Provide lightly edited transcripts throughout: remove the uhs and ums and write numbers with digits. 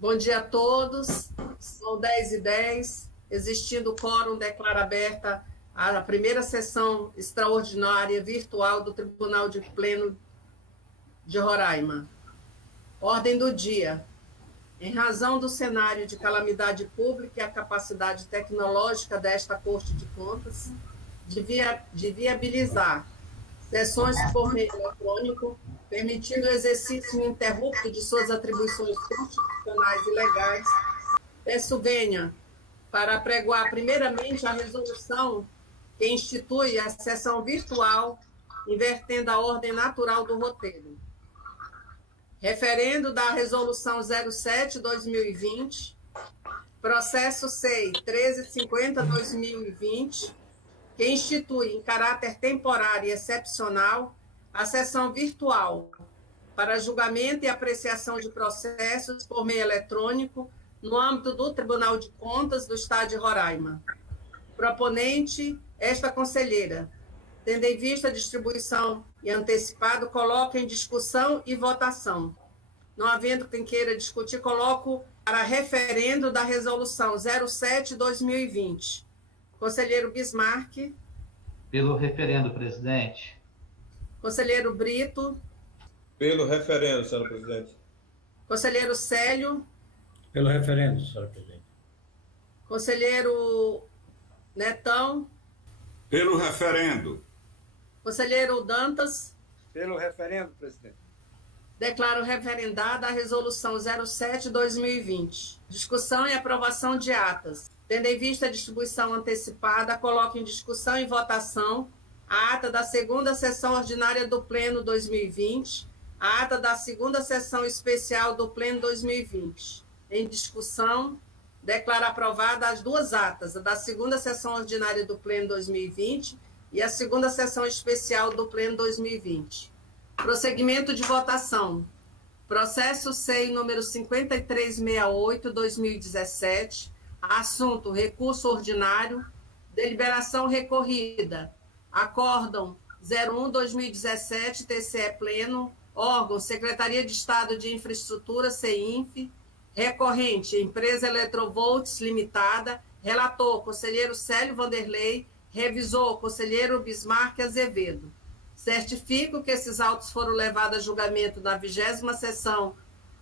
Bom dia a todos. São 10h10. Existindo o quórum, declaro aberta a primeira sessão extraordinária virtual do Tribunal de Pleno de Roraima. Ordem do dia. Em razão do cenário de calamidade pública e a capacidade tecnológica desta Corte de Contas de viabilizar sessões por meio eletrônico, permitindo o exercício ininterrupto de suas atribuições constitucionais e legais, peço venha para apregoar primeiramente a resolução que institui a sessão virtual, invertendo a ordem natural do roteiro. Referendo da Resolução 07/2020, processo SEI 1350/2020, que institui, em caráter temporário e excepcional, a sessão virtual para julgamento e apreciação de processos por meio eletrônico no âmbito do Tribunal de Contas do Estado de Roraima. Proponente, esta conselheira, tendo em vista a distribuição e antecipado, coloco em discussão e votação. Não havendo quem queira discutir, coloco para referendo da Resolução 07/2020. Conselheiro Bismarck. Pelo referendo, presidente. Conselheiro Brito. Pelo referendo, senhora presidente. Conselheiro Célio. Pelo referendo, senhora presidente. Conselheiro Netão. Pelo referendo. Conselheiro Dantas. Pelo referendo, presidente. Declaro referendada a Resolução 07/2020. Discussão e aprovação de atas. Tendo em vista a distribuição antecipada, coloco em discussão e votação a ata da segunda sessão ordinária do Pleno 2020, a ata da segunda sessão especial do Pleno 2020. Em discussão, declaro aprovada as duas atas, a da segunda sessão ordinária do Pleno 2020 e a segunda sessão especial do Pleno 2020. Prosseguimento de votação. Processo SEI número 5368/2017, assunto recurso ordinário, deliberação recorrida, acórdão 01/2017, TCE Pleno, órgão Secretaria de Estado de Infraestrutura, CEINF, recorrente, Empresa Eletrovolts Limitada, relator, conselheiro Célio Vanderlei, revisor, conselheiro Bismarck Azevedo. Certifico que esses autos foram levados a julgamento na 20ª sessão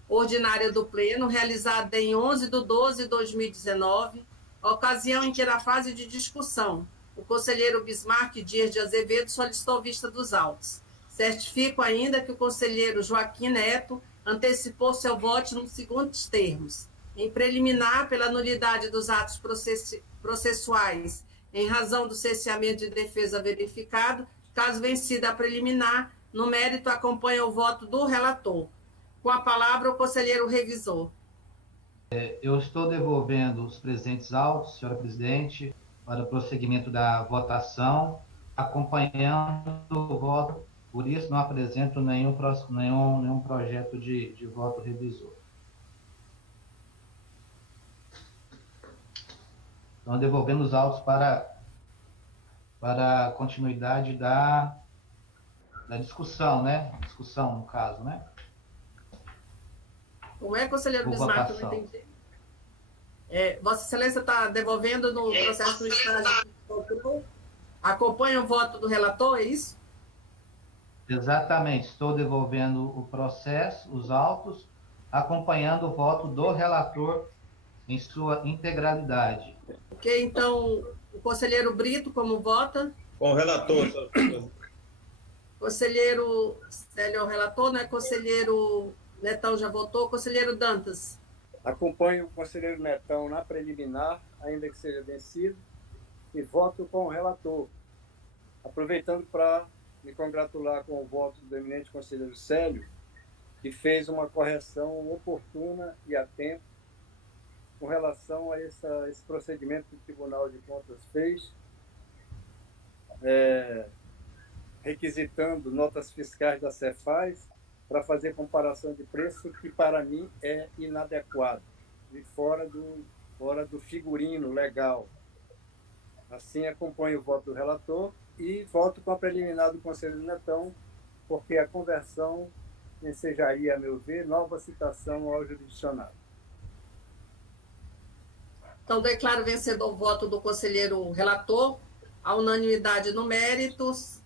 ordinária do Pleno, realizada em 11/12/2019, ocasião em que, na fase de discussão, o conselheiro Bismarck Dias de Azevedo solicitou vista dos autos. Certifico ainda que o conselheiro Joaquim Neto antecipou seu voto nos seguintes termos: em preliminar, pela nulidade dos atos processuais, em razão do cesseamento de defesa verificado, caso vencida a preliminar, no mérito acompanha o voto do relator. Com a palavra, o conselheiro revisor. Eu estou devolvendo os presentes autos, senhora presidente, para o prosseguimento da votação, acompanhando o voto, por isso não apresento nenhum projeto de voto revisor. Então, devolvendo os autos para a continuidade da discussão, né? Discussão, no caso, né? Como é, conselheiro Bismarck? Eu não entendi. Vossa Excelência está devolvendo no processo do estágio. Acompanha o voto do relator, é isso? Exatamente. Estou devolvendo o processo, os autos, acompanhando o voto do relator em sua integralidade. Ok, então, o conselheiro Brito, como vota? Com o relator, senhora presidente. Conselheiro Célio é o relator, né? Conselheiro Netão já votou. Conselheiro Dantas. Acompanho o conselheiro Netão na preliminar, ainda que seja vencido, e voto com o relator. Aproveitando para me congratular com o voto do eminente conselheiro Célio, que fez uma correção oportuna e a tempo com relação a esse procedimento que o Tribunal de Contas fez, requisitando notas fiscais da Cefaz para fazer comparação de preço, que para mim é inadequado e fora do figurino legal. Assim, acompanho o voto do relator e voto com a preliminar do conselheiro Netão, porque a conversão ensejaria, a meu ver, nova citação ao jurisdicionado. Então, declaro vencedor o voto do conselheiro relator, a unanimidade no méritos,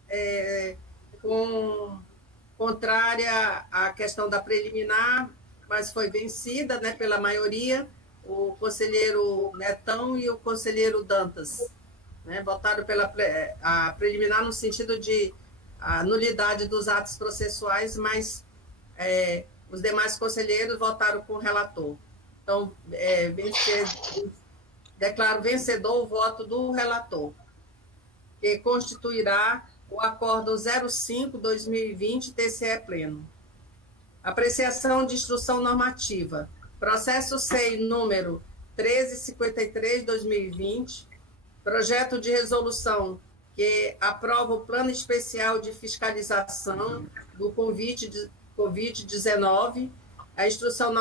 contrária à questão da preliminar, mas foi vencida, né, pela maioria, o conselheiro Netão e o conselheiro Dantas, né, votaram a preliminar no sentido de a nulidade dos atos processuais, mas os demais conselheiros votaram com o relator. Então, declaro vencedor o voto do relator, que constituirá o Acórdão 05/2020, TCE Pleno. Apreciação de instrução normativa. Processo SEI número 1353/2020, projeto de resolução que aprova o Plano Especial de Fiscalização do Covid-19. A instrução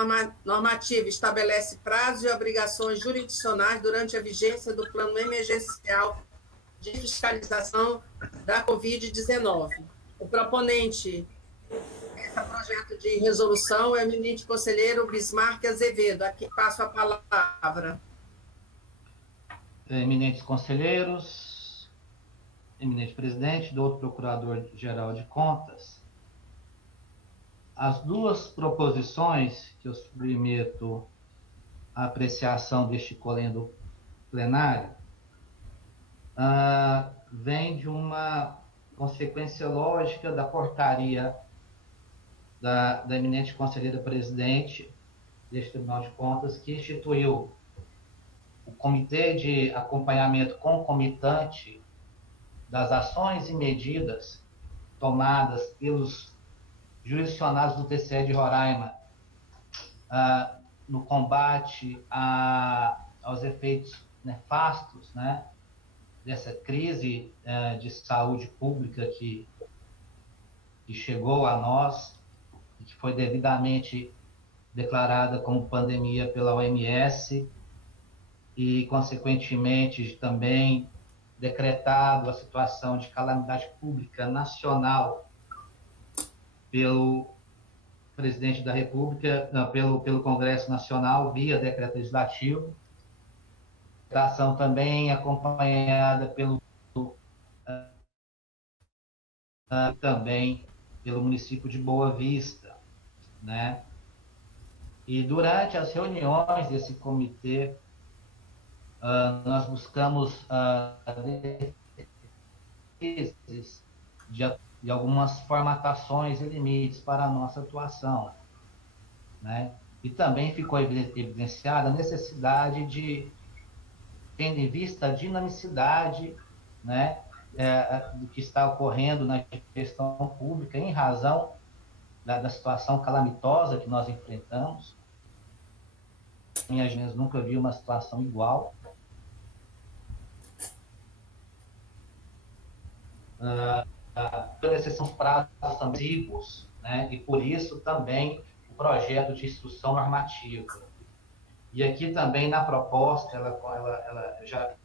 normativa estabelece prazos e obrigações jurisdicionais durante a vigência do Plano Emergencial de Fiscalização da Covid-19. O proponente desse projeto de resolução é o eminente conselheiro Bismarck Azevedo. Aqui passo a palavra. Eminentes conselheiros, eminente presidente, doutor procurador-geral de contas, as duas proposições que eu submeto à apreciação deste colendo plenário vêm de uma consequência lógica da portaria da eminente conselheira presidente deste Tribunal de Contas, que instituiu o Comitê de Acompanhamento Concomitante das ações e medidas tomadas pelos jurisdicionados do TCE de Roraima no combate aos efeitos nefastos, né, dessa crise de saúde pública que chegou a nós e que foi devidamente declarada como pandemia pela OMS e, consequentemente, também decretado a situação de calamidade pública nacional pelo presidente da República, não, pelo Congresso Nacional, via decreto legislativo. A ação também acompanhada também pelo município de Boa Vista, né? E durante as reuniões desse comitê, nós buscamos de algumas formatações e limites para a nossa atuação, né? E também ficou evidenciada a necessidade de, tendo em vista a dinamicidade, né, do que está ocorrendo na gestão pública em razão da situação calamitosa que nós enfrentamos. Minhas vezes nunca vi uma situação igual. Esses são os prazos ambíguos, né, e por isso também o projeto de instrução normativa. E aqui também na proposta, ela já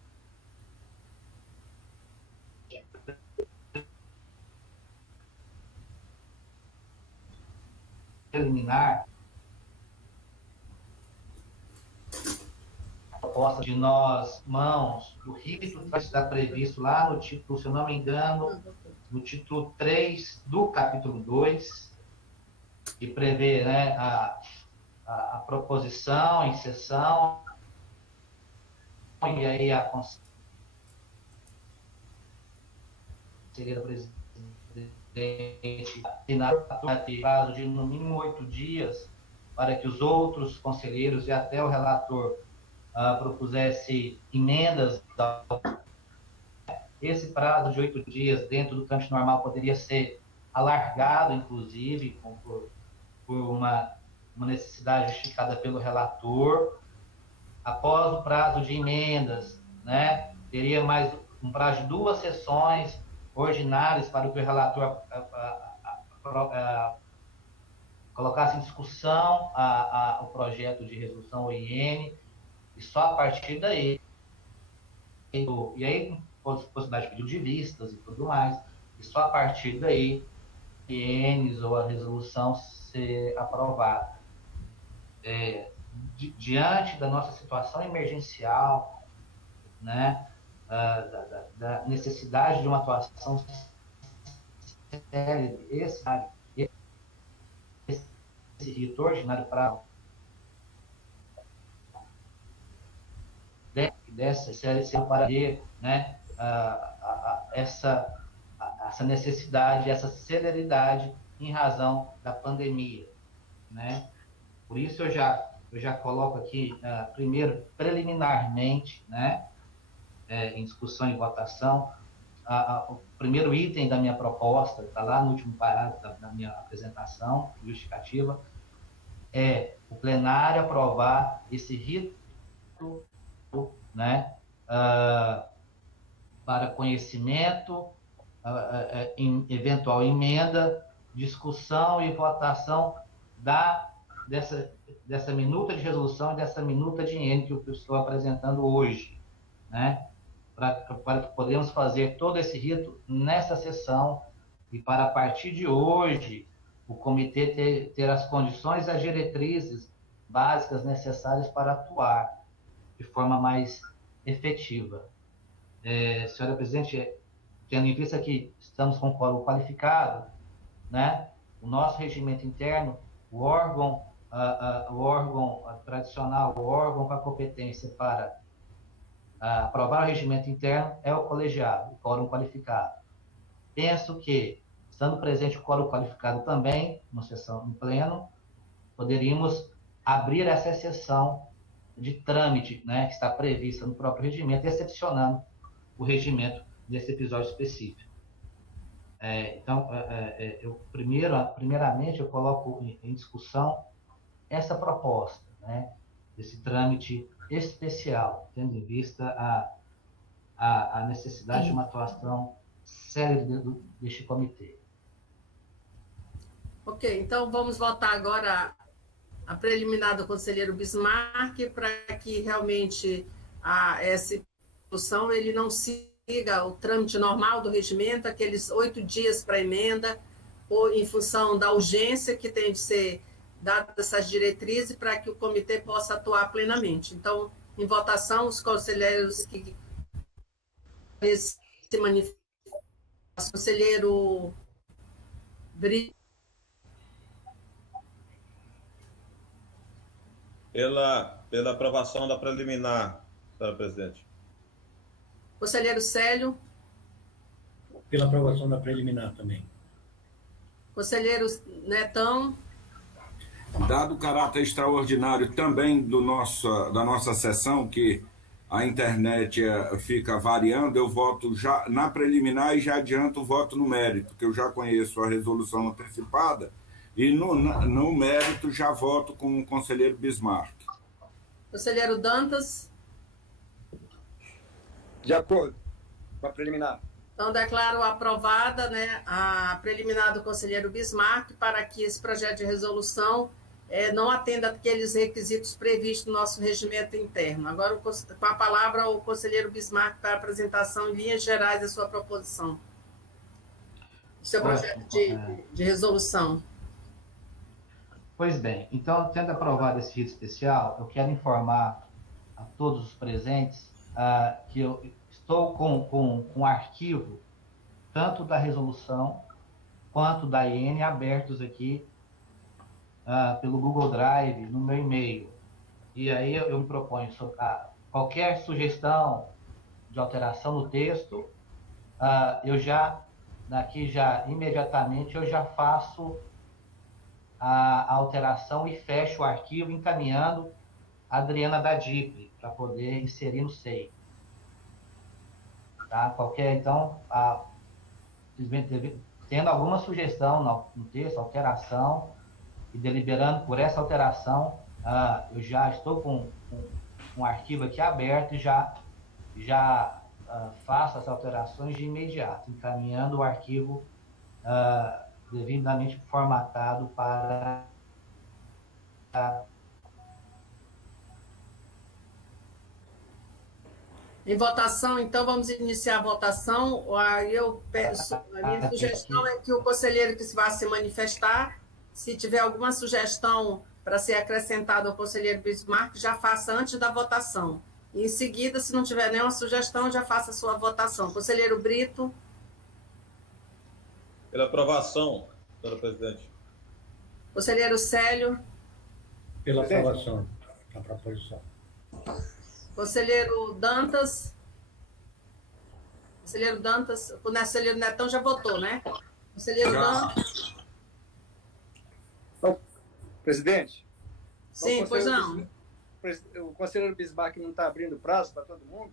preliminar, a proposta de nós, mãos, do rito que está previsto lá no título, se eu não me engano, no título 3 do capítulo 2, que prevê, né, a proposição em sessão, e aí a conselheira presidente prazo de no mínimo 8 dias para que os outros conselheiros e até o relator propusesse emendas. Esse prazo de 8 dias dentro do trâmite normal poderia ser alargado, inclusive, por uma necessidade justificada pelo relator. Após o prazo de emendas, né, teria mais um prazo de 2 sessões ordinárias para que o relator colocasse em discussão o projeto de resolução OIN, e só a partir daí, e aí possibilidade de pedido de vistas e tudo mais, e só a partir daí OINs ou a resolução ser aprovada. diante da nossa situação emergencial, né, da necessidade de uma atuação séria, esse rito ordinário para dessa série para ter, né, essa necessidade, essa celeridade em razão da pandemia, né? Por isso eu já coloco aqui, primeiro, preliminarmente, né, em discussão e votação, o primeiro item da minha proposta, está lá no último parágrafo da minha apresentação justificativa, é o plenário aprovar esse rito, né, para conhecimento, em eventual emenda, discussão e votação dessa minuta de resolução e dessa minuta de N que eu estou apresentando hoje, né? Para que podemos fazer todo esse rito nessa sessão e para, a partir de hoje, o comitê ter as condições e as diretrizes básicas necessárias para atuar de forma mais efetiva. Senhora Presidente, tendo em vista que estamos com quórum qualificado, né, o nosso regimento interno, o órgão tradicional, o órgão com a competência para aprovar o regimento interno é o colegiado, o quórum qualificado. Penso que, estando presente o quórum qualificado também, na sessão em pleno, poderíamos abrir essa exceção de trâmite, né, que está prevista no próprio regimento, excepcionando o regimento desse episódio específico. Então, primeiramente, eu coloco em discussão essa proposta, né, desse trâmite especial, tendo em vista a necessidade de uma atuação séria deste comitê. Ok, então vamos votar agora a preliminar do conselheiro Bismarck para que realmente essa discussão ele não siga o trâmite normal do regimento, aqueles 8 dias para emenda, ou em função da urgência que tem de ser dada essas diretrizes para que o comitê possa atuar plenamente. Então, em votação, os conselheiros que se manifestam, o conselheiro Brito. Pela aprovação da preliminar, senhora presidente. Conselheiro Célio. Pela aprovação da preliminar também. Conselheiro Netão. Dado o caráter extraordinário também da nossa sessão, que a internet fica variando, eu voto já na preliminar e já adianto o voto no mérito, porque eu já conheço a resolução antecipada, e no mérito já voto com o conselheiro Bismarck. Conselheiro Dantas. De acordo com a preliminar. Então, declaro aprovada, né, a preliminar do conselheiro Bismarck para que esse projeto de resolução não atenda aqueles requisitos previstos no nosso regimento interno. Agora, com a palavra, o conselheiro Bismarck para a apresentação em linhas gerais da sua proposição. Do seu projeto de resolução. Pois bem, então, tendo aprovado esse rito especial, eu quero informar a todos os presentes que eu estou com o arquivo, tanto da resolução quanto da IN, abertos aqui pelo Google Drive, no meu e-mail. E aí eu me proponho qualquer sugestão de alteração no texto, eu imediatamente eu já faço a alteração e fecho o arquivo, encaminhando a Adriana da DIPRE, para poder inserir no SEI. Tá? Então, tendo alguma sugestão no texto, alteração, e deliberando por essa alteração, eu já estou com um arquivo aqui aberto e já faço as alterações de imediato, encaminhando o arquivo devidamente formatado para Em votação, então, vamos iniciar a votação. A minha sugestão é que o conselheiro que se vá se manifestar, se tiver alguma sugestão para ser acrescentado ao conselheiro Bismarck, já faça antes da votação. E, em seguida, se não tiver nenhuma sugestão, já faça a sua votação. Conselheiro Brito. Pela aprovação, senhora presidente. Conselheiro Célio. Pela aprovação da proposição. Conselheiro Dantas. Conselheiro Dantas. O conselheiro Netão já votou, né? Conselheiro Dantas. Presidente? Sim, pois não. O conselheiro Bismarck não está abrindo prazo para todo mundo?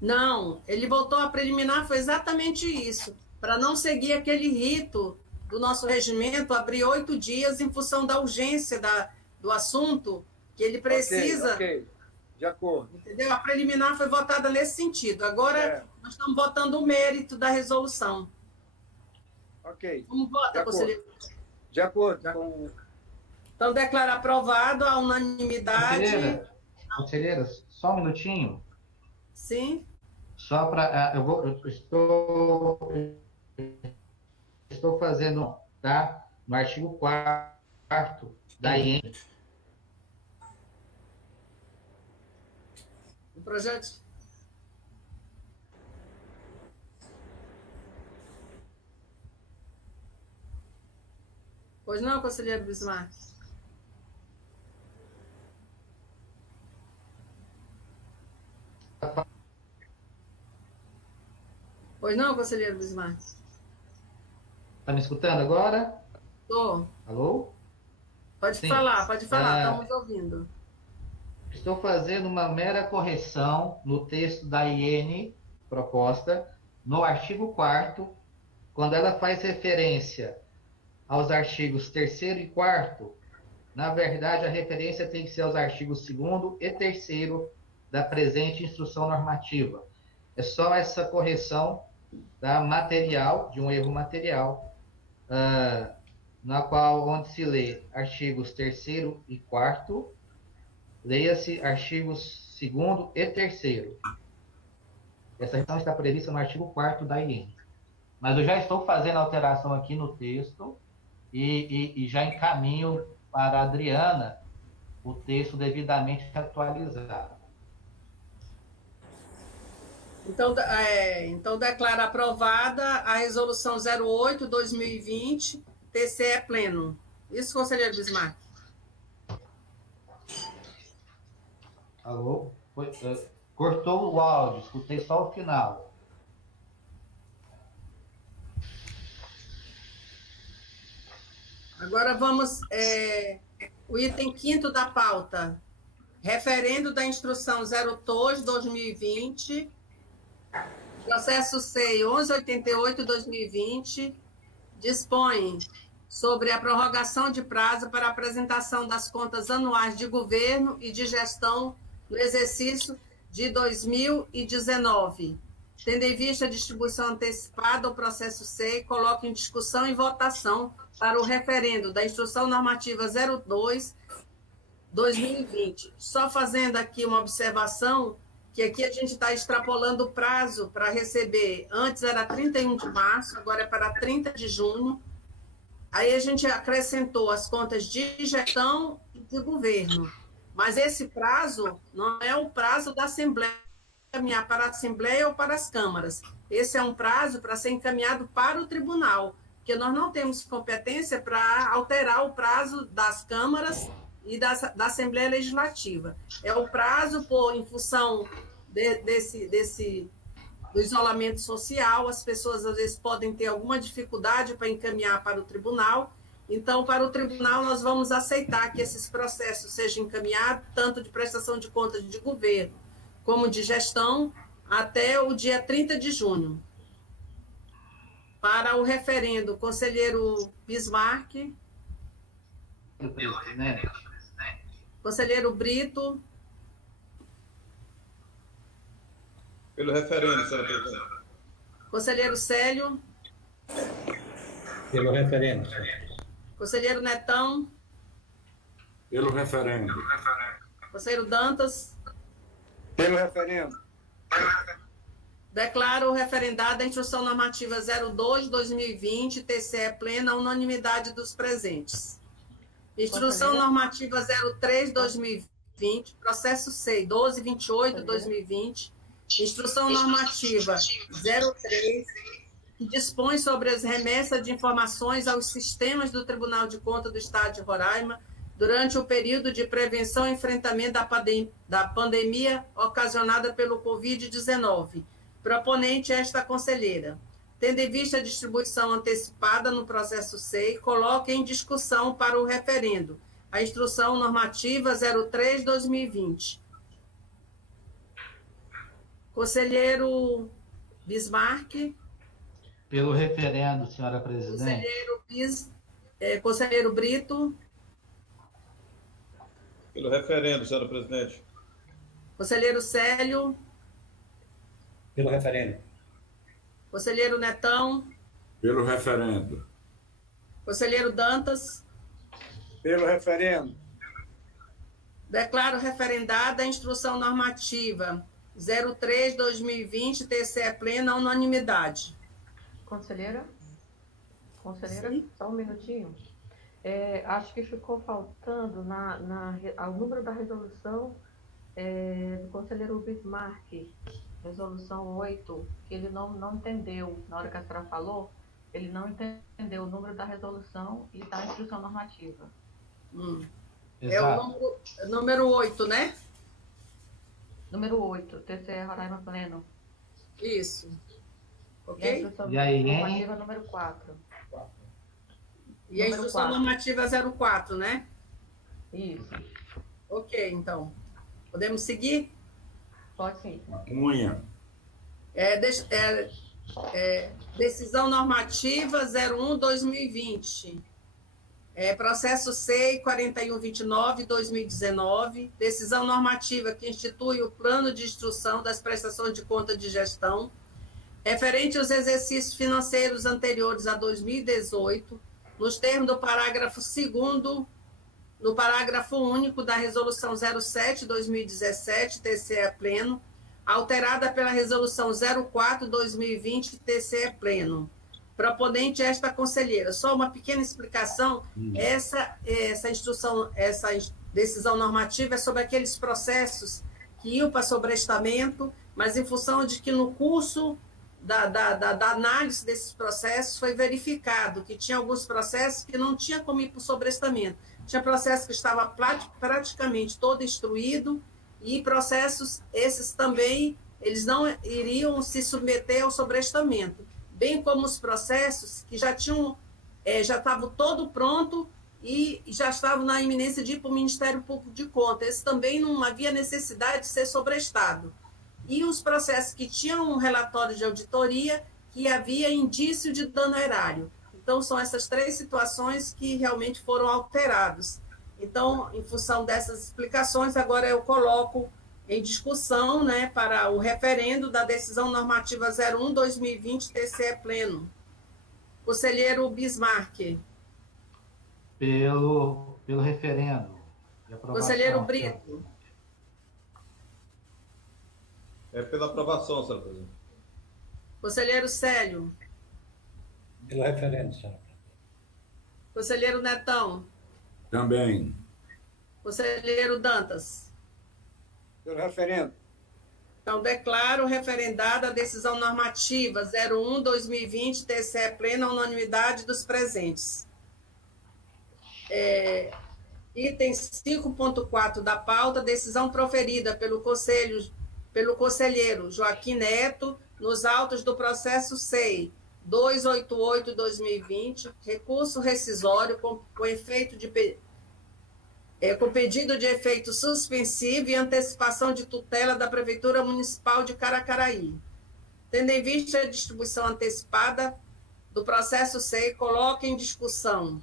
Não, ele voltou a preliminar, foi exatamente isso. Para não seguir aquele rito do nosso regimento, abrir 8 dias em função da urgência do assunto, que ele precisa. Ok, de acordo. Entendeu? A preliminar foi votada nesse sentido. Agora, nós estamos votando o mérito da resolução. Ok. Como vota, conselheiro? De acordo com... Então, declaro aprovado a unanimidade. Conselheira, só um minutinho. Sim. Só para... Estou fazendo, tá? No artigo 4º da IN. O projeto... Pois não, conselheiro Bismarck? Pois não, conselheiro Bismarck? Está me escutando agora? Estou. Alô? Pode Sim. falar, estamos ouvindo. Estou fazendo uma mera correção no texto da IN proposta, no artigo 4º, quando ela faz referência aos artigos 3º e 4º, na verdade, a referência tem que ser aos artigos 2º e 3º da presente instrução normativa. É só essa correção da material, de um erro material, na qual, onde se lê artigos 3º e 4º, leia-se artigos 2º e 3º. Essa questão está prevista no artigo 4º da IN. Mas eu já estou fazendo alteração aqui no texto e já encaminho para a Adriana o texto devidamente atualizado. Então, declara aprovada a resolução 08/2020, TCE pleno. Isso, conselheiro Bismarck? Alô? Cortou o áudio, escutei só o final. Agora vamos... o item 5º da pauta. Referendo da instrução 02/2020, processo SEI 1188/2020, dispõe sobre a prorrogação de prazo para apresentação das contas anuais de governo e de gestão no exercício de 2019. Tendo em vista a distribuição antecipada, o processo SEI coloca em discussão e votação para o referendo da Instrução Normativa 02/2020. Só fazendo aqui uma observação, que aqui a gente está extrapolando o prazo para receber. Antes era 31 de março, agora é para 30 de junho. Aí a gente acrescentou as contas de gestão e de governo. Mas esse prazo não é o prazo da Assembleia, encaminhar para a Assembleia ou para as câmaras. Esse é um prazo para ser encaminhado para o tribunal, porque nós não temos competência para alterar o prazo das câmaras e da Assembleia Legislativa. É o prazo, em função do isolamento social, as pessoas às vezes podem ter alguma dificuldade para encaminhar para o tribunal. Então, para o tribunal, nós vamos aceitar que esses processos sejam encaminhados, tanto de prestação de contas de governo como de gestão, até o dia 30 de junho. Para o referendo, conselheiro Bismarck. Conselheiro Brito. Pelo referendo, senhora presidente. Conselheiro Célio. Pelo referendo. Conselheiro Netão. Pelo referendo. Conselheiro Dantas. Pelo referendo. Declaro referendada a Instrução Normativa 02/2020, TCE plena, a unanimidade dos presentes. Instrução normativa 03/2020, processo SEI 1228/2020. Instrução normativa 03, que dispõe sobre as remessas de informações aos sistemas do Tribunal de Contas do Estado de Roraima durante o período de prevenção e enfrentamento da pandemia ocasionada pelo Covid-19. Proponente esta conselheira. Tendo em vista a distribuição antecipada no processo SEI, coloque em discussão para o referendo a Instrução Normativa 03/2020. Conselheiro Bismarck. Pelo referendo, senhora presidente. Conselheiro Brito. Pelo referendo, senhora presidente. Conselheiro Célio. Pelo referendo. Conselheiro Netão. Pelo referendo. Conselheiro Dantas. Pelo referendo. Declaro referendada a Instrução Normativa 03/2020, TCE plena, unanimidade. Conselheira? Conselheira, Sim. só um minutinho. Acho que ficou faltando ao número da resolução do conselheiro Bismarck, resolução 8, que ele não entendeu, na hora que a senhora falou, ele não entendeu o número da resolução e da instrução normativa. É o número 8, né? Número 8, TCE Roraima Pleno. Isso. E a Ok? instrução E aí, normativa número 4. E a Número Instrução 4. Normativa 04, né? Isso. Ok, então. Podemos seguir? Pode sim. Cunha. Decisão Normativa 01/2020. Processo SEI 4129/2019. Decisão normativa que institui o plano de instrução das prestações de conta de gestão referente aos exercícios financeiros anteriores a 2018, nos termos do parágrafo 2º, no parágrafo único da Resolução 07/2017, TCE Pleno, alterada pela Resolução 04/2020, TCE Pleno. Proponente esta conselheira. Só uma pequena explicação. Essa decisão normativa é sobre aqueles processos que iam para sobrestamento, mas em função de que no curso da análise desses processos foi verificado que tinha alguns processos que não tinha como ir para o sobrestamento. Tinha processo que estava praticamente todo instruído e processos esses também, eles não iriam se submeter ao sobrestamento, bem como os processos que já estavam todo pronto e já estavam na iminência de ir para o Ministério Público de Contas. Esse também não havia necessidade de ser sobrestado. E os processos que tinham um relatório de auditoria que havia indício de dano erário. Então, são essas três situações que realmente foram alterados. Então, em função dessas explicações, agora eu coloco em discussão, né, para o referendo da Decisão Normativa 01/2020, TCE Pleno. Conselheiro Bismarck. Pelo referendo. De aprovação. Conselheiro Brito. Pela aprovação, senhora presidente. Conselheiro Célio. Pelo referendo, senhora. Conselheiro Netão. Também. Conselheiro Dantas. Pelo referendo. Então, declaro referendada a decisão normativa 01/2020, TCE plena, unanimidade dos presentes. Item 5.4 da pauta, decisão proferida pelo conselheiro Joaquim Neto, nos autos do processo SEI 288/2020, recurso rescisório com pedido de efeito suspensivo e antecipação de tutela da Prefeitura Municipal de Caracaraí. Tendo em vista a distribuição antecipada do processo SEI, coloque em discussão.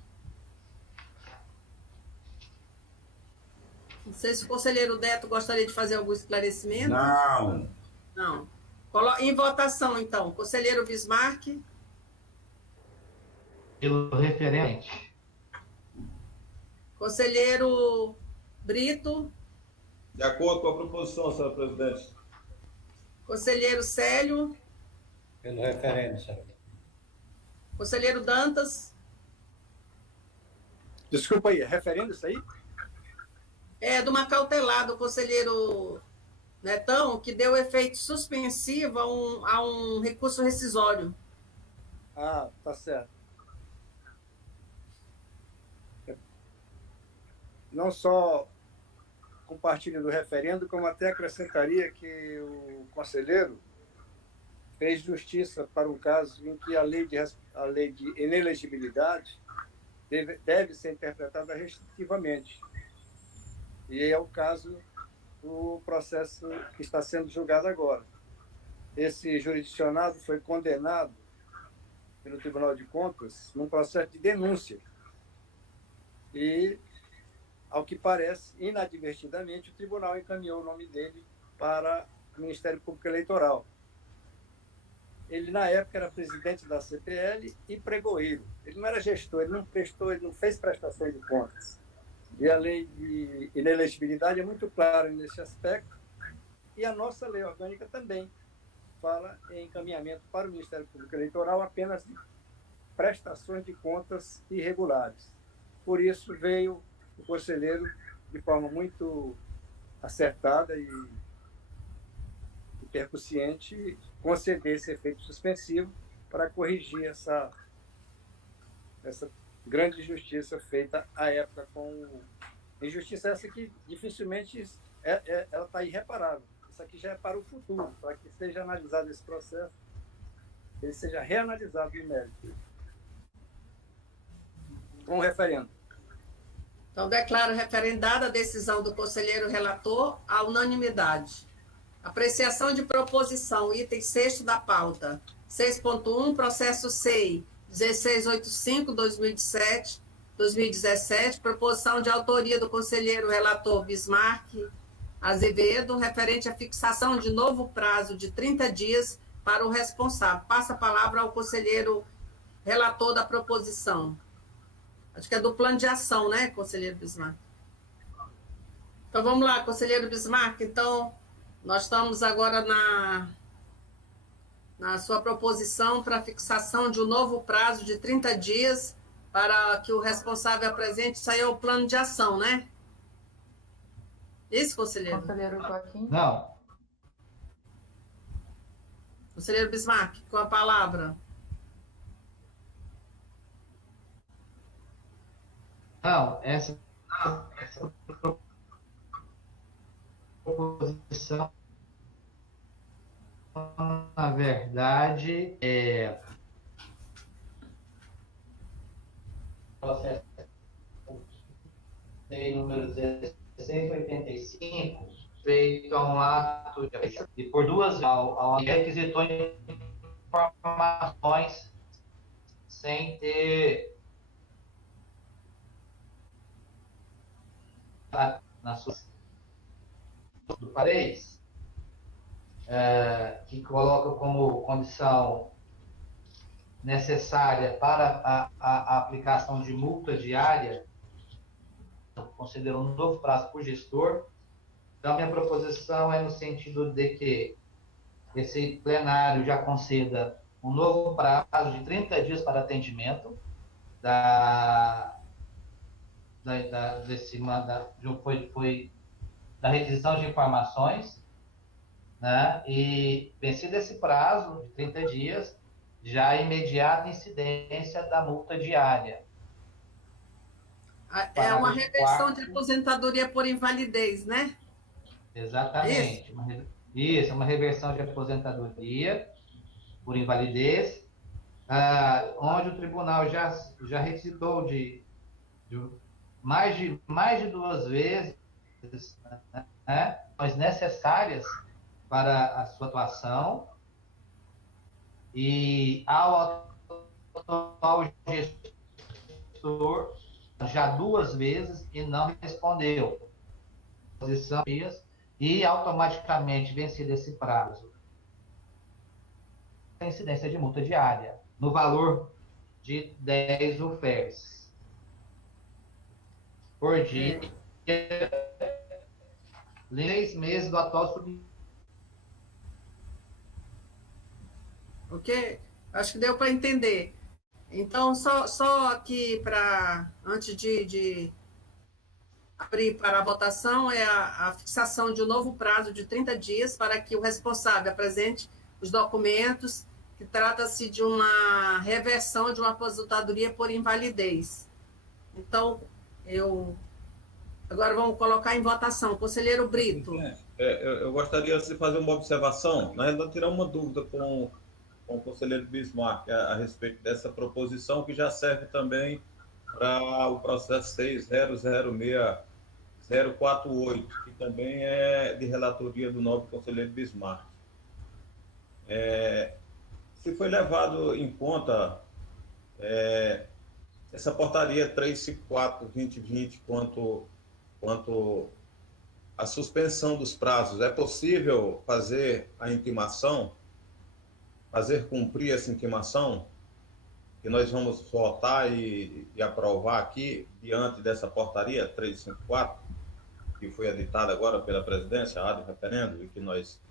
Não sei se o conselheiro Neto gostaria de fazer algum esclarecimento. Não. Não. Em votação, então. Conselheiro Bismarck. Pelo referente. Conselheiro Brito. De acordo com a proposição, senhora presidente. Conselheiro Célio. Pelo referendo, senhora. Conselheiro Dantas. Desculpa aí, é referendo isso aí? É de uma cautelar do conselheiro Netão, que deu efeito suspensivo a um recurso rescisório. Ah, tá certo. Não só compartilho do referendo, como até acrescentaria que o conselheiro fez justiça para um caso em que a lei de inelegibilidade deve ser interpretada restritivamente. E é o caso do processo que está sendo julgado agora. Esse jurisdicionado foi condenado pelo Tribunal de Contas num processo de denúncia. E, ao que parece, inadvertidamente, o tribunal encaminhou o nome dele para o Ministério Público Eleitoral. Ele, na época, era presidente da CPL e pregoeiro. Ele não era gestor, ele não fez prestação de contas. E a lei de inelegibilidade é muito clara nesse aspecto, e a nossa lei orgânica também fala em encaminhamento para o Ministério Público Eleitoral apenas de prestações de contas irregulares. Por isso veio o conselheiro, de forma muito acertada e percussiente, conceder esse efeito suspensivo para corrigir essa grande injustiça feita à época com... Injustiça essa que dificilmente ela está irreparável. Isso aqui já é para o futuro, para que seja analisado esse processo, ele seja reanalisado no mérito. Com o referendo. Então, declaro referendada a decisão do conselheiro relator à unanimidade. Apreciação de proposição, item 6º da pauta. 6.1, processo SEI 1685-2017, proposição de autoria do conselheiro relator Bismarck Azevedo, referente à fixação de novo prazo de 30 dias para o responsável. Passa a palavra ao conselheiro relator da proposição. Acho que é do plano de ação, né, conselheiro Bismarck? Então, vamos lá, conselheiro Bismarck. Então, nós estamos agora na sua proposição para fixação de um novo prazo de 30 dias para que o responsável apresente. Isso aí é o plano de ação, né? Isso, conselheiro? Conselheiro Joaquim? Não. Conselheiro Bismarck, com a palavra. Não, essa proposição, na verdade, é processo lei número 1685, feito a um ato e por duas ao requisitou informações sem ter na sua do país, que coloca como condição necessária para a aplicação de multa diária, considerando um novo prazo por gestor. Então, minha proposição é no sentido de que esse plenário já conceda um novo prazo de 30 dias para atendimento foi da requisição de informações, né? E vencido esse prazo de 30 dias, já a imediata incidência da multa diária. É uma reversão de aposentadoria por invalidez, né? Exatamente. Isso, uma reversão de aposentadoria por invalidez, onde o tribunal já requisitou de mais de 2 vezes, né, as necessárias para a sua atuação, e ao atual gestor já 2 vezes e não respondeu. E automaticamente vencido esse prazo, a incidência de multa diária no valor de 10 UFERs por dia, 6 meses do atual subsídio. Ok? Acho que deu para entender. Então, só aqui para, antes de abrir para a votação, é a fixação de um novo prazo de 30 dias para que o responsável apresente os documentos, que trata-se de uma reversão de uma aposentadoria por invalidez. Então, agora vamos colocar em votação. Conselheiro Brito. Eu gostaria de fazer uma observação, na realidade, tirar uma dúvida com o conselheiro Bismarck a respeito dessa proposição, que já serve também para o processo 6006048, que também é de relatoria do nobre conselheiro Bismarck. Se foi levado em conta essa portaria 354/2020 quanto à suspensão dos prazos, é possível fazer a intimação, fazer cumprir essa intimação, que nós vamos votar e aprovar aqui, diante dessa portaria 354, que foi editada agora pela presidência, ad referendo, e que nós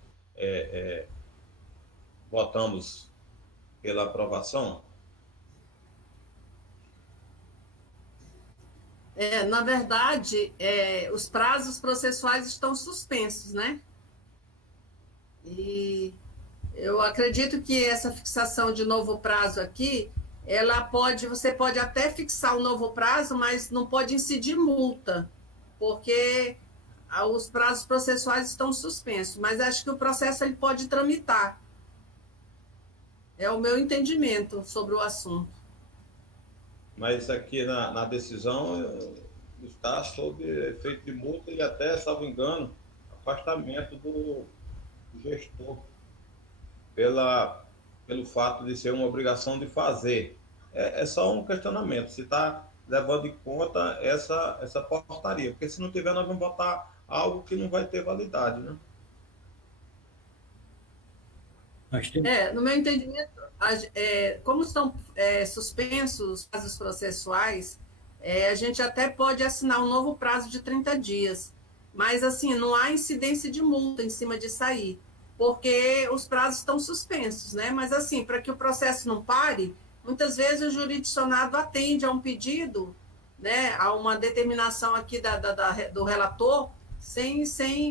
votamos pela aprovação? Na verdade, os prazos processuais estão suspensos, né? E eu acredito que essa fixação de novo prazo aqui, você pode até fixar um novo prazo, mas não pode incidir multa, porque os prazos processuais estão suspensos, mas acho que o processo ele pode tramitar. É o meu entendimento sobre o assunto. Mas aqui na decisão está sob efeito de multa e até, salvo engano, afastamento do gestor pelo fato de ser uma obrigação de fazer. É só um questionamento, se está levando em conta essa portaria, porque se não tiver, nós vamos botar algo que não vai ter validade, né? No meu entendimento, como estão suspensos os prazos processuais, a gente até pode assinar um novo prazo de 30 dias, mas assim, não há incidência de multa em cima disso aí, porque os prazos estão suspensos, né? Mas assim, para que o processo não pare, muitas vezes o jurisdicionado atende a um pedido, né, a uma determinação aqui do relator,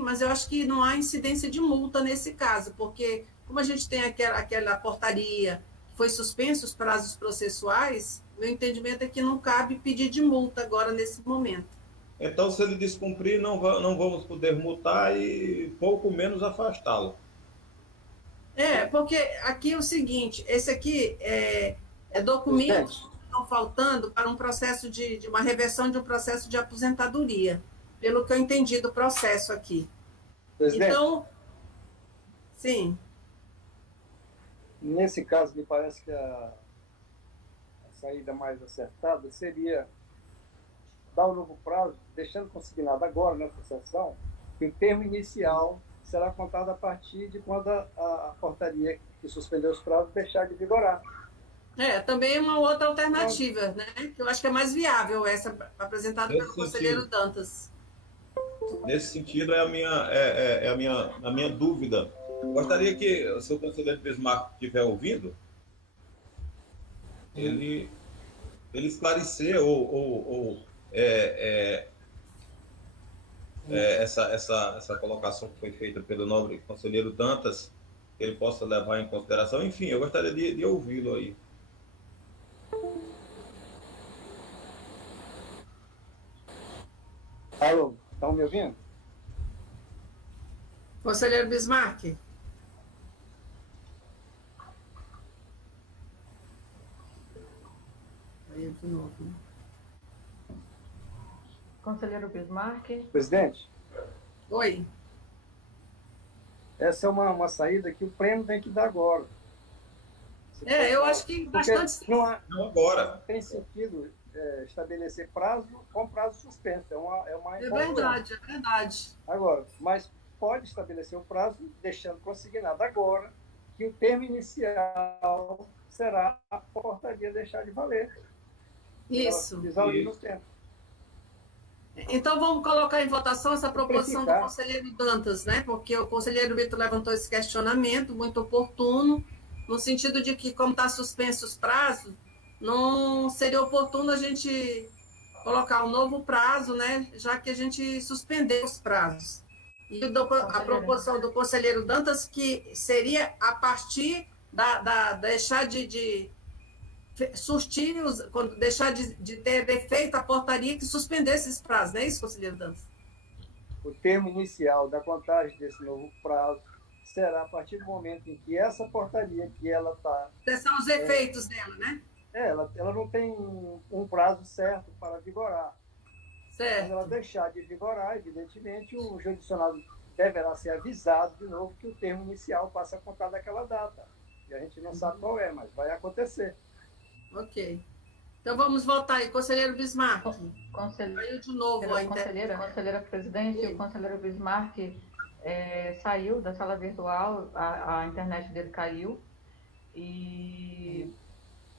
mas eu acho que não há incidência de multa nesse caso, porque como a gente tem aquela portaria que foi suspenso os prazos processuais, meu entendimento é que não cabe pedir de multa agora nesse momento. Então, se ele descumprir, não vamos poder multar e pouco menos afastá-lo. Porque aqui é o seguinte, esse aqui é documentos que estão faltando para um processo de uma reversão de um processo de aposentadoria, pelo que eu entendi do processo aqui. Presidente, então, sim. Nesse caso, me parece que a saída mais acertada seria dar um novo prazo, deixando consignado agora nessa sessão, que o termo inicial será contado a partir de quando a portaria que suspendeu os prazos deixar de vigorar. Também é uma outra alternativa, né? Que eu acho que é mais viável, essa apresentada pelo conselheiro Dantas. Nesse sentido, é a minha dúvida. Gostaria que, se o conselheiro Bismarck estiver ouvindo, ele esclarecer essa colocação que foi feita pelo nobre conselheiro Dantas, que ele possa levar em consideração. Enfim, eu gostaria de ouvi-lo aí. Alô, estão me ouvindo? Conselheiro Bismarck. Aí de novo, né? Conselheiro Bismarck. Presidente? Oi. Essa é uma saída que o Pleno tem que dar agora. Eu acho que bastante... Não agora. Não tem sentido estabelecer prazo com prazo suspenso. É uma É verdade. Agora, mas pode estabelecer o prazo deixando consignado agora que o termo inicial será a portaria deixar de valer. Isso. No tempo. Então, vamos colocar em votação essa proposição do conselheiro Dantas, né? Porque o conselheiro Vitor levantou esse questionamento muito oportuno, no sentido de que, como está suspenso os prazos, não seria oportuno a gente colocar um novo prazo, né? Já que a gente suspendeu os prazos. E a proposição do conselheiro Dantas, que seria a partir deixar de surtir, quando deixar de ter efeito a portaria que suspendesse esses prazos, não é isso, conselheiro Dantas? O termo inicial da contagem desse novo prazo será a partir do momento em que essa portaria que ela está... Cessar os efeitos dela, né? Ela não tem um prazo certo para vigorar. Certo. Quando ela deixar de vigorar, evidentemente, o jurisdicionado deverá ser avisado de novo que o termo inicial passa a contar daquela data. E a gente não sabe qual é, mas vai acontecer. Ok. Então vamos voltar aí. Conselheiro Bismarck. Saiu de novo a conselheira presidente, o conselheiro Bismarck saiu da sala virtual, a internet dele caiu, e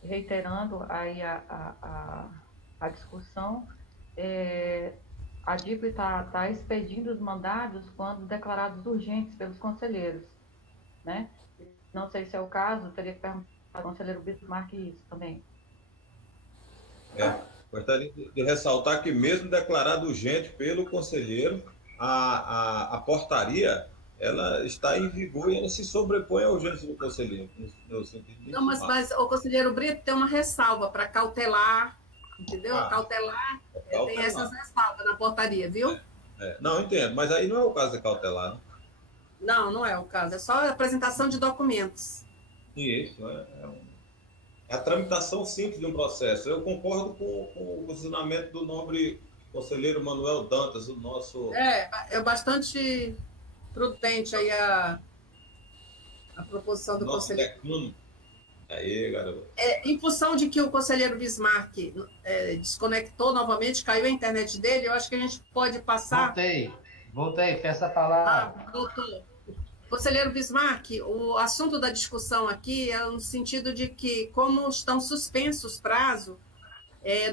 reiterando aí a discussão, a DIP está expedindo os mandados quando declarados urgentes pelos conselheiros, né? Não sei se é o caso, teria que perguntar ao conselheiro Bismarck isso também. Gostaria de ressaltar que mesmo declarado urgente pelo conselheiro, a portaria ela está em vigor e ela se sobrepõe à urgência do conselheiro. No sentido de não, mas o conselheiro Brito tem uma ressalva para cautelar, entendeu? Cautelar, tem essas ressalvas na portaria, viu? Não, entendo, mas aí não é o caso de cautelar, né? Não é o caso, é só a apresentação de documentos. Isso, é a tramitação simples de um processo. Eu concordo com o posicionamento do nobre conselheiro Manuel Dantas, o nosso... É bastante prudente aí a proposição do conselheiro. Decano. Aí, garoto. Em função de que o conselheiro Bismarck desconectou novamente, caiu a internet dele, eu acho que a gente pode passar... Voltei, peça a palavra. Doutor. Conselheiro Bismarck, o assunto da discussão aqui é no sentido de que, como estão suspensos os prazos,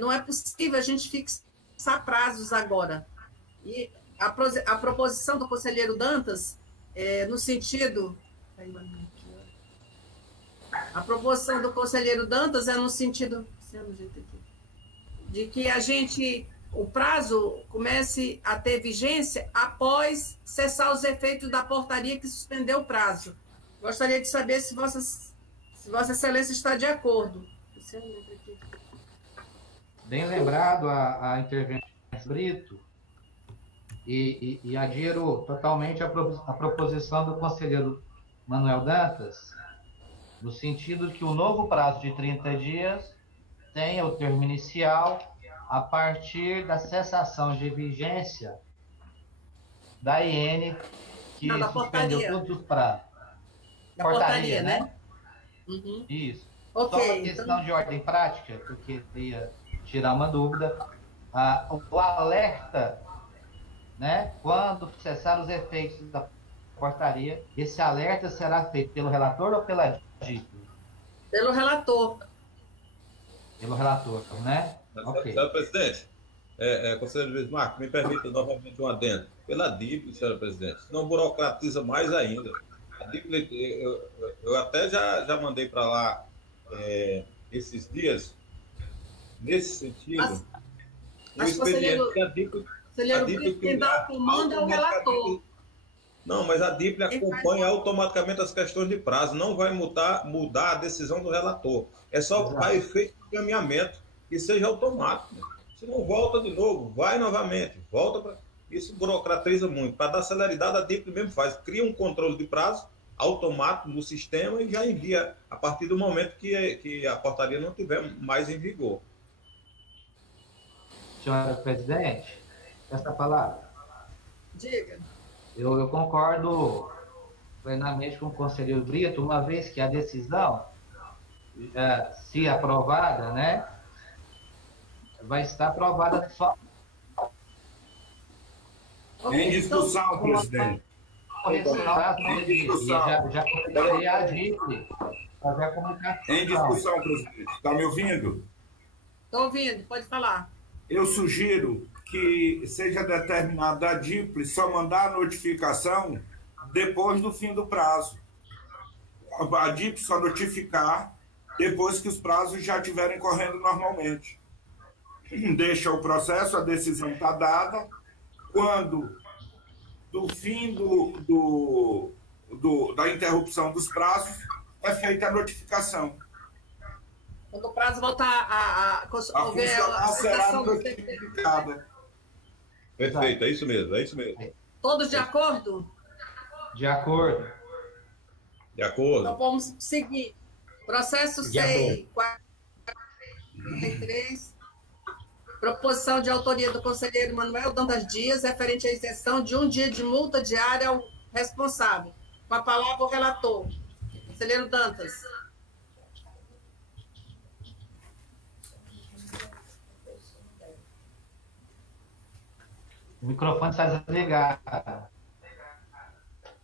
não é possível a gente fixar prazos agora. E a proposição do conselheiro Dantas, no sentido... A proposição do conselheiro Dantas é no sentido de que o prazo comece a ter vigência após cessar os efeitos da portaria que suspendeu o prazo. Gostaria de saber se Vossa Excelência está de acordo. Bem lembrado a intervenção do Brito, e adiro totalmente a proposição do conselheiro Manuel Dantas, no sentido que o novo prazo de 30 dias tenha o termo inicial a partir da cessação de vigência da IN, que suspendeu todos os prazos. Da portaria, né? Uhum. Isso. Okay, só uma questão de ordem prática, que eu queria tirar uma dúvida. O alerta, né, quando cessar os efeitos da portaria, esse alerta será feito pelo relator ou pela DIP? Pelo relator. Pelo relator, né? Okay. Senhora presidente, conselheiro Bismarck, me permita novamente um adendo. Pela DIP, senhora presidente, não burocratiza mais ainda. A DIP, eu até já mandei para lá esses dias, nesse sentido, o expediente que a DIP... Quem dá o comando é o relator. Não, mas a DIP acompanha automaticamente as questões de prazo, não vai mudar a decisão do relator. É só para efeito de encaminhamento, que seja automático. Se não volta de novo, vai novamente, volta para... Isso burocratiza muito. Para dar celeridade, a DIP mesmo faz. Cria um controle de prazo automático no sistema e já envia a partir do momento que a portaria não estiver mais em vigor. Senhora presidente, essa palavra. Diga. Eu concordo plenamente com o conselheiro Brito, uma vez que a decisão, se aprovada, né, vai estar aprovada só... Em discussão, presidente. Em discussão. Já comuniquei a DIP fazer a comunicação. Em discussão, presidente. Está me ouvindo? Estou ouvindo, pode falar. Eu sugiro que seja determinado a DIP só mandar a notificação depois do fim do prazo. A DIP só notificar depois que os prazos já estiverem correndo normalmente. Deixa o processo, a decisão está dada, quando do fim da interrupção dos prazos é feita a notificação. Quando o prazo voltar A funcionar será aceitação do notificada. Perfeito, é isso mesmo, é isso mesmo. Todos de acordo? De acordo. De acordo. Então vamos seguir. Processo De 643. Proposição de autoria do conselheiro Manuel Dantas Dias, referente à isenção de 1 dia de multa diária ao responsável. Com a palavra o relator. Conselheiro Dantas. O microfone está desligado.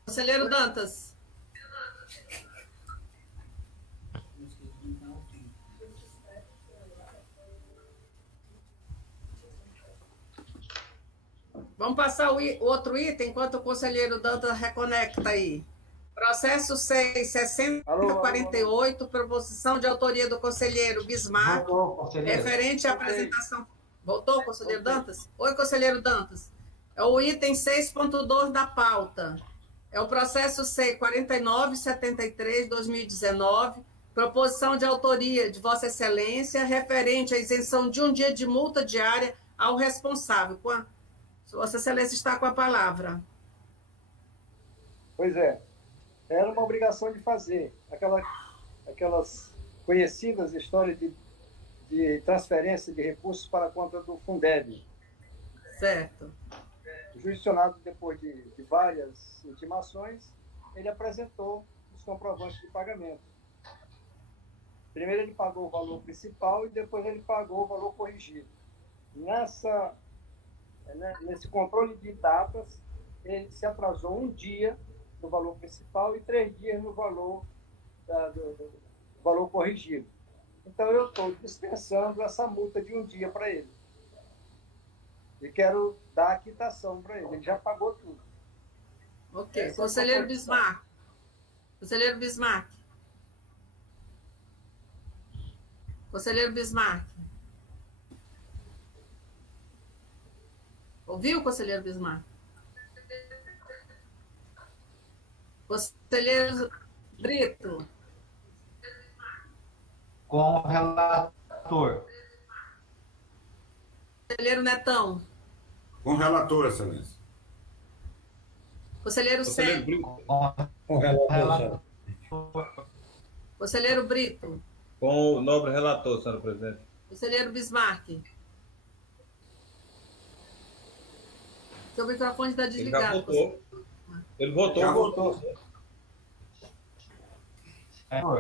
Conselheiro Dantas. Vamos passar o outro item, enquanto o conselheiro Dantas reconecta aí. Processo 6.6048, proposição de autoria do conselheiro Bismarck, Voltou, conselheiro. referente à apresentação... Voltou, conselheiro Dantas? Oi, conselheiro Dantas. É o item 6.2 da pauta. É o processo 6.4973/2019, proposição de autoria de Vossa Excelência, referente à isenção de 1 dia de multa diária ao responsável. Vossa Excelência está com a palavra. Pois é, era uma obrigação de fazer. Aquelas conhecidas histórias de transferência de recursos para a conta do Fundeb. Certo. O jurisdicionado, depois de várias intimações, ele apresentou os comprovantes de pagamento. Primeiro ele pagou o valor principal e depois ele pagou o valor corrigido. Nesse controle de datas, ele se atrasou 1 dia no valor principal e 3 dias no valor, do valor corrigido. Então, eu estou dispensando essa multa de 1 dia para ele. E quero dar a quitação para ele. Ele já pagou tudo. Ok. Essa Conselheiro é a Bismarck. Conselheiro Bismarck. Conselheiro Bismarck. Ouviu, conselheiro Bismarck? Conselheiro Brito. Com o relator. Conselheiro Netão. Com o relator, Excelência. Conselheiro Conselheiro Sérgio. Brito, Com relator, Conselheiro Brito. com o nobre relator, senhora presidente. Conselheiro Bismarck. Seu microfone está Ele já desligado. votou. Ele votou. Já votou.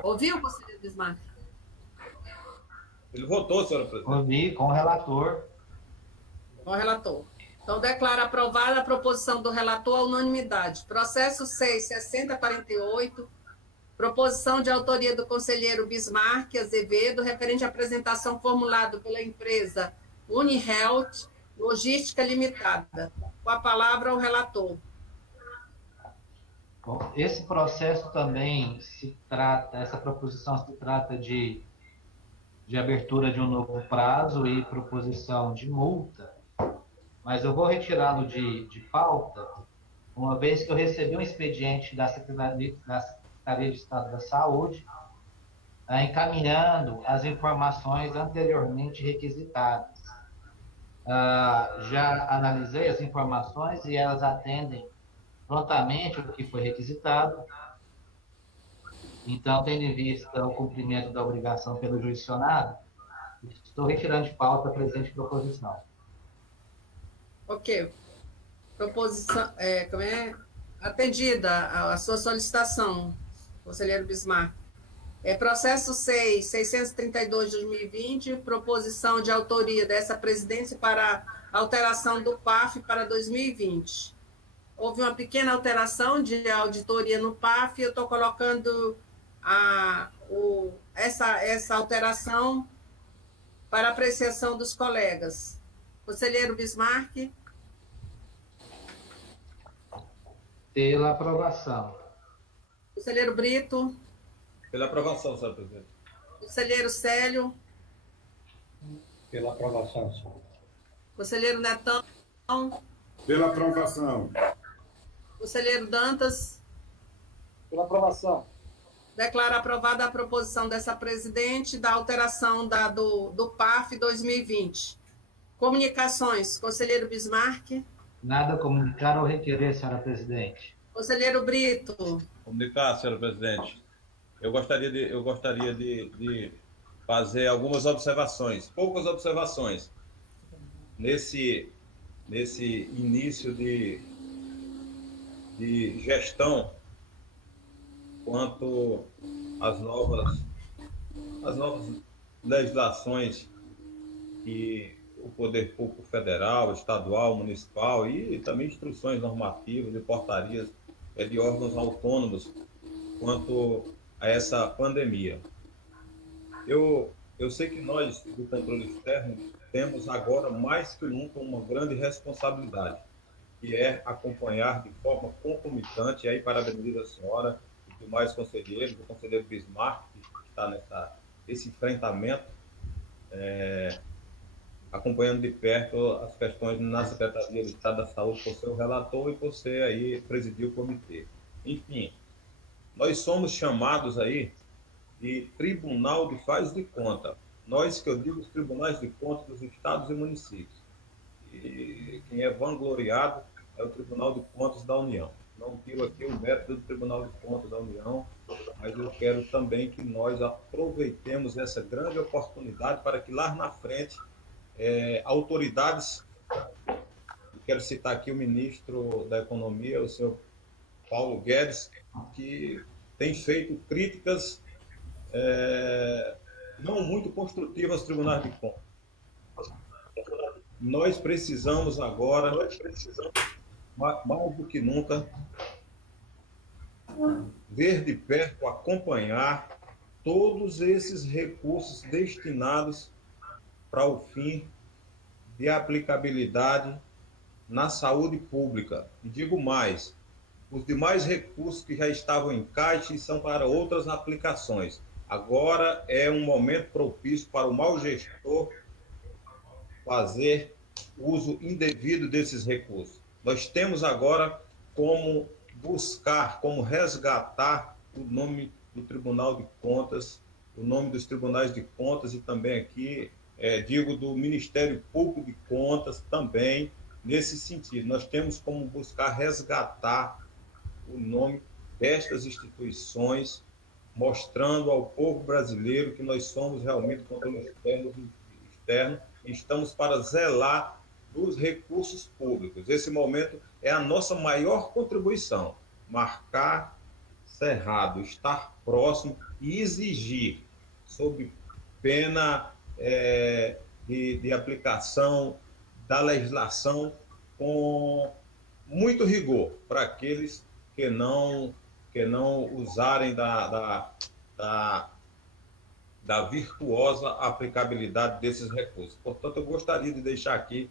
Ouviu, conselheiro Bismarck? Ele votou, senhora presidente. Ouvi com o relator. Com o relator. Então, declaro aprovada a proposição do relator à unanimidade. Processo 6.6048, proposição de autoria do conselheiro Bismarck Azevedo, referente à apresentação formulada pela empresa UniHealth Logística Limitada. Com a palavra, o relator. Bom, esse processo também essa proposição se trata de abertura de um novo prazo e proposição de multa, mas eu vou retirá-lo de pauta, uma vez que eu recebi um expediente da Secretaria de Estado da Saúde, encaminhando as informações anteriormente requisitadas. Já analisei as informações e elas atendem prontamente o que foi requisitado. Então, tendo em vista o cumprimento da obrigação pelo jurisdicionado, estou retirando de pauta a presente proposição. Ok. Proposição, atendida a sua solicitação, conselheiro Bismarck. Processo 6.632 de 2020, proposição de autoria dessa presidência para alteração do PAF para 2020. Houve uma pequena alteração de auditoria no PAF, eu estou colocando essa alteração para apreciação dos colegas. Conselheiro Bismarck. Pela aprovação. Conselheiro Brito. Pela aprovação, senhora presidente. Conselheiro Célio. Pela aprovação, senhor. Conselheiro Netão. Pela aprovação. Conselheiro Dantas. Pela aprovação. Declaro aprovada a proposição dessa presidente da alteração do PAF 2020. Comunicações, conselheiro Bismarck. Nada a comunicar ou requerer, senhora presidente. Conselheiro Brito. Comunicar, senhora presidente. Eu gostaria de fazer algumas observações, poucas observações, nesse início de gestão quanto às novas legislações que o Poder Público Federal, Estadual, Municipal e também instruções normativas e portarias de órgãos autônomos quanto a essa pandemia. Eu sei que nós, do controle externo, temos agora mais que nunca uma grande responsabilidade, que é acompanhar de forma concomitante, e aí parabenizo a senhora e demais conselheiros, o conselheiro Bismarck, que está nesse enfrentamento, acompanhando de perto as questões na Secretaria de Estado da Saúde, por ser o relator e por ser aí presidir o comitê. Enfim, nós somos chamados aí de Tribunal de Faz de Conta. Nós, que eu digo, os Tribunais de Contas dos Estados e Municípios. E quem é vangloriado é o Tribunal de Contas da União. Não tiro aqui o mérito do Tribunal de Contas da União, mas eu quero também que nós aproveitemos essa grande oportunidade para que lá na frente autoridades, quero citar aqui o ministro da Economia, o senhor Paulo Guedes, que tem feito críticas não muito construtivas aos tribunais de contas. Nós precisamos agora, mais do que nunca, ver de perto, acompanhar todos esses recursos destinados para o fim de aplicabilidade na saúde pública. E digo mais, os demais recursos que já estavam em caixa são para outras aplicações. Agora é um momento propício para o mau gestor fazer uso indevido desses recursos. Nós temos agora como buscar, como resgatar o nome do Tribunal de Contas, o nome dos tribunais de contas e também aqui digo do Ministério Público de Contas também, nesse sentido. Nós temos como buscar resgatar o nome destas instituições, mostrando ao povo brasileiro que nós somos realmente controle externo e estamos para zelar dos recursos públicos. Esse momento é a nossa maior contribuição, marcar cerrado, estar próximo e exigir, sob pena de aplicação da legislação com muito rigor para aqueles que não usarem da virtuosa aplicabilidade desses recursos. Portanto, eu gostaria de deixar aqui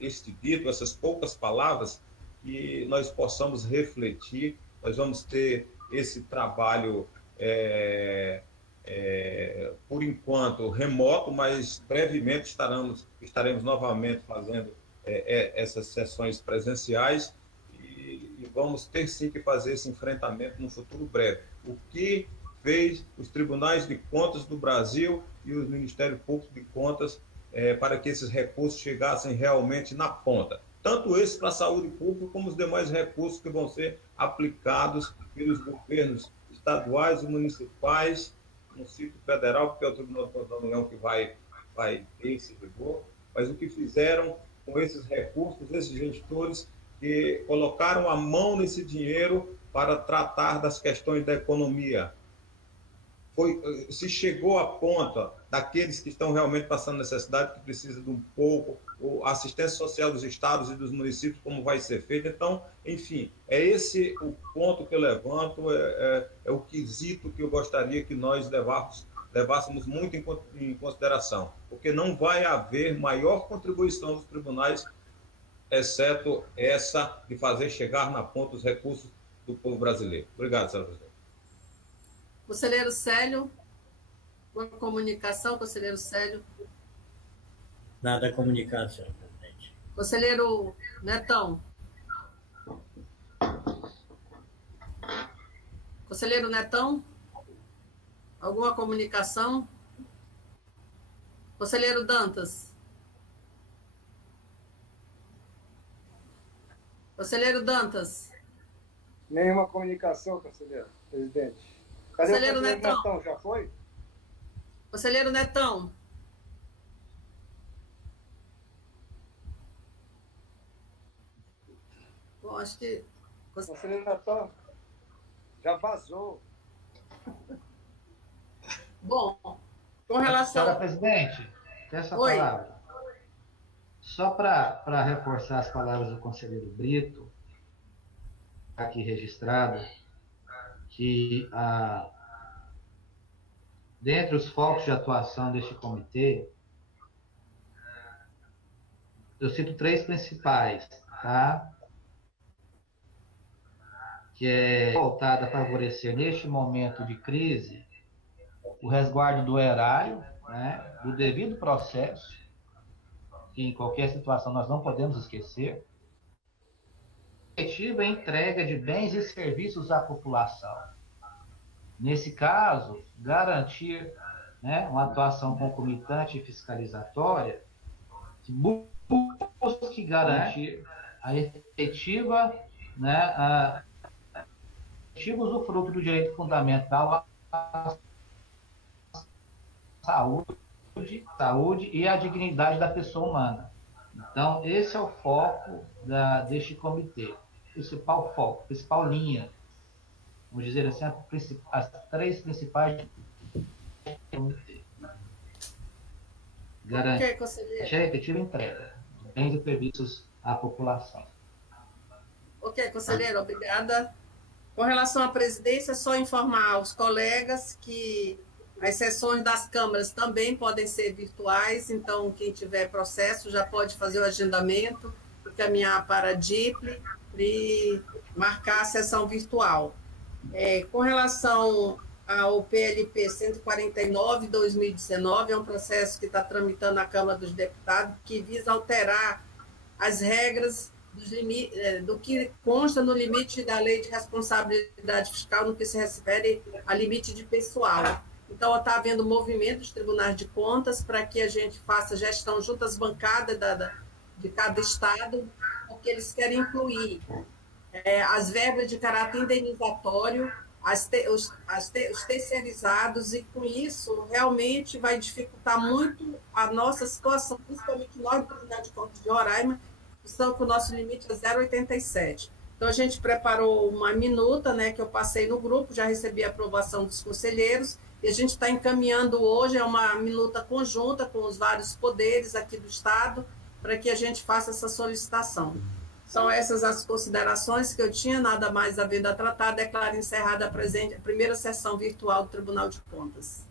este dito, essas poucas palavras, que nós possamos refletir. Nós vamos ter esse trabalho por enquanto remoto, mas brevemente estaremos novamente fazendo essas sessões presenciais e vamos ter sim que fazer esse enfrentamento no futuro breve. O que fez os tribunais de contas do Brasil e os Ministérios Públicos de Contas para que esses recursos chegassem realmente na ponta. Tanto esse para a saúde pública, como os demais recursos que vão ser aplicados pelos governos estaduais e municipais, no ciclo federal, porque é o Tribunal de Contas da União que vai ter esse rigor, mas o que fizeram com esses recursos, esses gestores que colocaram a mão nesse dinheiro para tratar das questões da economia. Se chegou à ponta daqueles que estão realmente passando necessidade, que precisam de um pouco, a assistência social dos estados e dos municípios, como vai ser feito. Então, enfim, é esse o ponto que eu levanto, é o quesito que eu gostaria que nós levássemos muito em consideração, porque não vai haver maior contribuição dos tribunais, exceto essa de fazer chegar na ponta os recursos do povo brasileiro. Obrigado, senhora presidente. Conselheiro Célio. Uma comunicação, conselheiro Célio. Nada a comunicar, senhora presidente. Conselheiro Netão. Conselheiro Netão? Alguma comunicação? Conselheiro Dantas? Conselheiro Dantas? Nenhuma comunicação, conselheiro presidente. Cadê Conselheiro o conselheiro Netão? Netão? Já foi? Conselheiro Netão? Bom, acho que... Conselheiro Netão já vazou. Bom, com Senhora relação... presidente, essa Oi. palavra. Só para reforçar as palavras do conselheiro Brito, aqui registrado, que dentre os focos de atuação deste comitê, eu cito 3 principais, tá? Que é voltada a favorecer, neste momento de crise, o resguardo do erário, né, do devido processo, que em qualquer situação nós não podemos esquecer, efetiva entrega de bens e serviços à população. Nesse caso, garantir, né, uma atuação concomitante e fiscalizatória que busque garantir a efetiva, né, efetivo usufruto do direito fundamental à saúde e à dignidade da pessoa humana. Então, esse é o foco deste comitê. Principal foco, principal linha. Vamos dizer assim, as 3 principais do comitê. Garantir a efetiva entrega de bens e serviços à população. Ok, conselheiro, obrigada. Com relação à presidência, só informar aos colegas que as sessões das câmaras também podem ser virtuais, então quem tiver processo já pode fazer o agendamento, encaminhar para a DIPLE e marcar a sessão virtual. Com relação ao PLP 149/2019, é um processo que está tramitando na Câmara dos Deputados, que visa alterar as regras do que consta no limite da Lei de Responsabilidade Fiscal, no que se refere a limite de pessoal. Então, está havendo movimento dos tribunais de contas para que a gente faça gestão junto às bancadas de cada estado, porque eles querem incluir as verbas de caráter indenizatório, os terceirizados, e com isso realmente vai dificultar muito a nossa situação, principalmente nós do Tribunal de Contas de Roraima, que estão com o nosso limite a 0,87. Então, a gente preparou uma minuta, né, que eu passei no grupo, já recebi a aprovação dos conselheiros, e a gente está encaminhando hoje, é uma minuta conjunta com os vários poderes aqui do Estado, para que a gente faça essa solicitação. São essas as considerações que eu tinha, nada mais havendo a tratar, declaro encerrada a primeira sessão virtual do Tribunal de Contas.